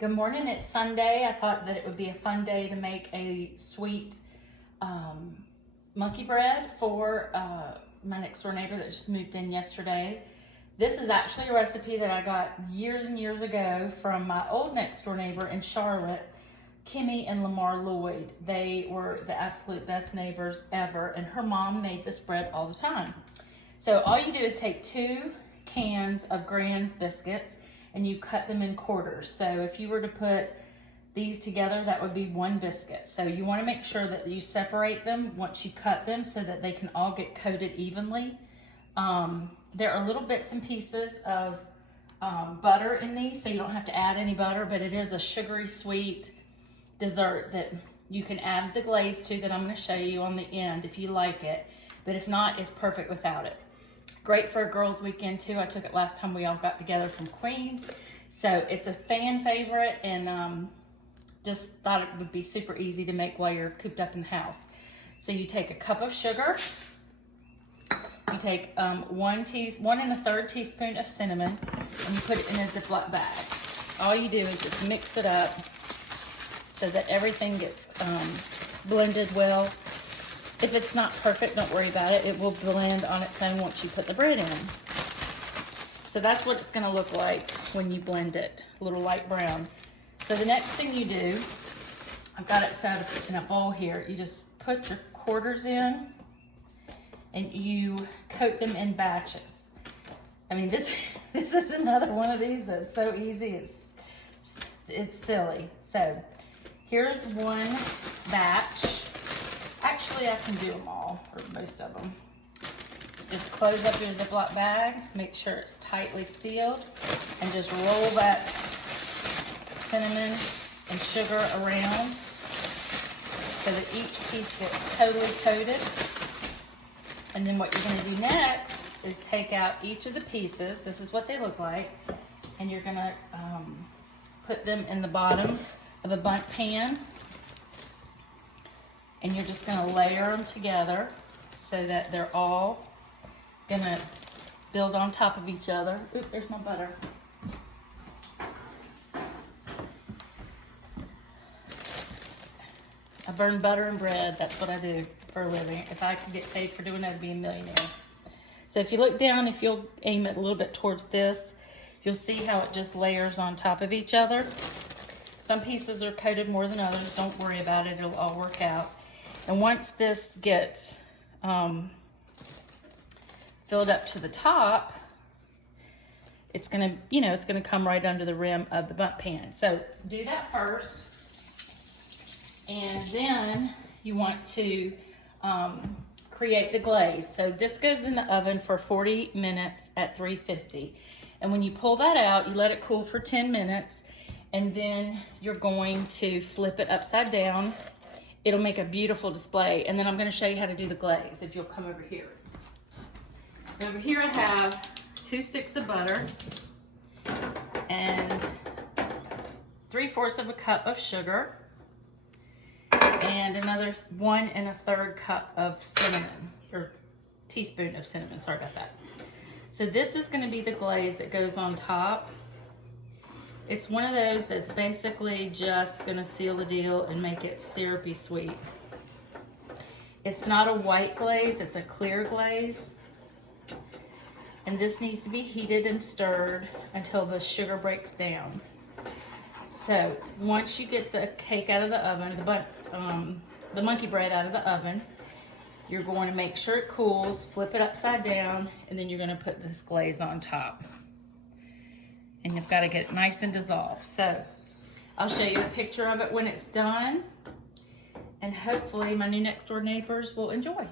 Good morning, it's Sunday. I thought that it would be a fun day to make a sweet monkey bread for my next door neighbor that just moved in yesterday. This is actually a recipe that I got years and years ago from my old next door neighbor in Charlotte, Kimmy and Lamar Lloyd. They were the absolute best neighbors ever, and her mom made this bread all the time. So all you do is take 2 cans of Glaze biscuits and you cut them in quarters. So if you were to put these together, that would be 1 biscuit. So you want to make sure that you separate them once you cut them so that they can all get coated evenly. There are little bits and pieces of butter in these, so you don't have to add any butter, but it is a sugary sweet dessert that you can add the glaze to that I'm going to show you on the end if you like it. But if not, it's perfect without it. Great for a girls' weekend too. I took it last time we all got together from Queens. So it's a fan favorite, and just thought it would be super easy to make while you're cooped up in the house. So you take a cup of sugar. You take 1 1/3 teaspoon of cinnamon, and you put it in a Ziploc bag. All you do is just mix it up so that everything gets blended well. If it's not perfect, don't worry about it. It will blend on its own once you put the bread in. So that's what it's going to look like when you blend it, a little light brown. So the next thing you do, I've got it set up in a bowl here. You just put your quarters in and you coat them in batches. I mean, this is another one of these that's so easy, it's silly. So here's 1 batch. Actually, I can do them all, or most of them. Just close up your Ziploc bag, make sure it's tightly sealed, and just roll that cinnamon and sugar around so that each piece gets totally coated. And then what you're going to do next is take out each of the pieces. This is what they look like. And you're going to put them in the bottom of a bundt pan. And you're just going to layer them together so that they're all going to build on top of each other. Oop, there's my butter. I burn butter and bread. That's what I do for a living. If I could get paid for doing that, I'd be a millionaire. So if you look down, if you'll aim it a little bit towards this, you'll see how it just layers on top of each other. Some pieces are coated more than others. Don't worry about it. It'll all work out. And once this gets filled up to the top, it's gonna, it's gonna come right under the rim of the bundt pan. So do that first, and then you want to create the glaze. So this goes in the oven for 40 minutes at 350. And when you pull that out, you let it cool for 10 minutes, and then you're going to flip it upside down. It'll make a beautiful display. And then I'm gonna show you how to do the glaze, if you'll come over here. Over here I have 2 sticks of butter and 3/4 of a cup of sugar and another 1 1/3 cup of cinnamon, or teaspoon of cinnamon, sorry about that. So this is gonna be the glaze that goes on top. It's one of those that's basically just gonna seal the deal and make it syrupy sweet. It's not a white glaze, it's a clear glaze. And this needs to be heated and stirred until the sugar breaks down. So once you get the cake out of the oven, the monkey bread out of the oven, you're going to make sure it cools, flip it upside down, and then you're gonna put this glaze on top. And you've got to get it nice and dissolved. So I'll show you a picture of it when it's done, and hopefully my new next door neighbors will enjoy.